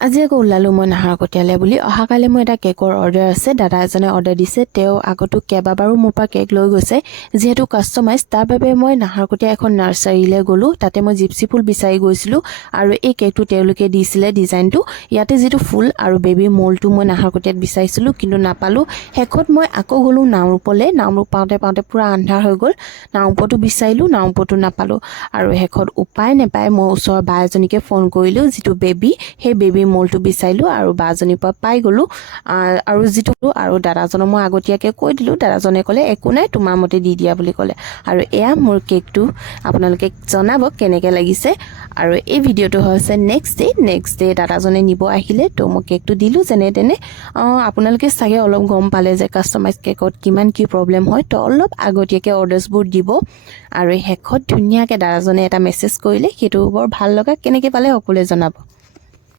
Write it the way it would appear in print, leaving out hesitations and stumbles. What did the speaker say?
আজি আকৌ ওলালো মই নাহৰকটীয়ালে বুলি। অহাকালি মোৰ এটা কেকৰ অৰ্ডাৰ আছে। দাদা এজনে অৰ্ডাৰ দিছে। তেওঁ আগতো কেইবাবাৰো মোৰ পৰা কেক লৈ গৈছে, যিহেতু কাষ্টমাইজ। তাৰ বাবে মই নাহৰকটীয়া এখন নাৰ্চাৰীলৈ গ'লোঁ। তাতে মই জিপচি ফুল বিচাৰি গৈছিলোঁ আৰু এই কেকটো তেওঁলোকে দিছিলে ডিজাইনটো। ইয়াতে যিটো ফুল আৰু বেবী মলটো মই নাহৰকটীয়াত বিচাৰিছিলোঁ, কিন্তু নাপালোঁ। শেষত মই আকৌ গ'লোঁ নাওৰূপলৈ। নাওৰূপ পাওঁতে পাওঁতে পূৰা আন্ধাৰ হৈ গ'ল। নাওৰূপতো বিচাৰিলোঁ, নাওৰূপতো নাপালোঁ। আৰু শেষত উপায় নাপাই মই ওচৰৰ বা এজনীকে ফোন কৰিলোঁ, যিটো বেবী, সেই বেবী মলটো বিচাৰিলোঁ আৰু বাজনীৰ পৰা পাই গ'লোঁ। আৰু যিটো আৰু দাদাজনক মই আগতীয়াকৈ কৈ দিলোঁ। দাদাজনে ক'লে একো নাই, তোমাৰ মতে দি দিয়া বুলি ক'লে। আৰু এয়া মোৰ কেকটো। আপোনালোকে জনাব কেনেকৈ লাগিছে। আৰু এই ভিডিঅ'টো হৈছে নেক্সট ডে দাদাজনে নিব আহিলে, তো মই কেকটো দিলোঁ যেনে তেনে। আপোনালোকে চাগে অলপ গম পালে যে কাষ্টমাইজ কেকত কিমান কি প্ৰব্লেম হয়, তো অলপ আগতীয়াকৈ অৰ্ডাৰ্ছবোৰ দিব। আৰু শেষত ধুনীয়াকৈ দাদাজনে এটা মেছেজ কৰিলে, সেইটো বৰ ভাল লগা। কেনেকৈ পালে সকলোৱে জনাব।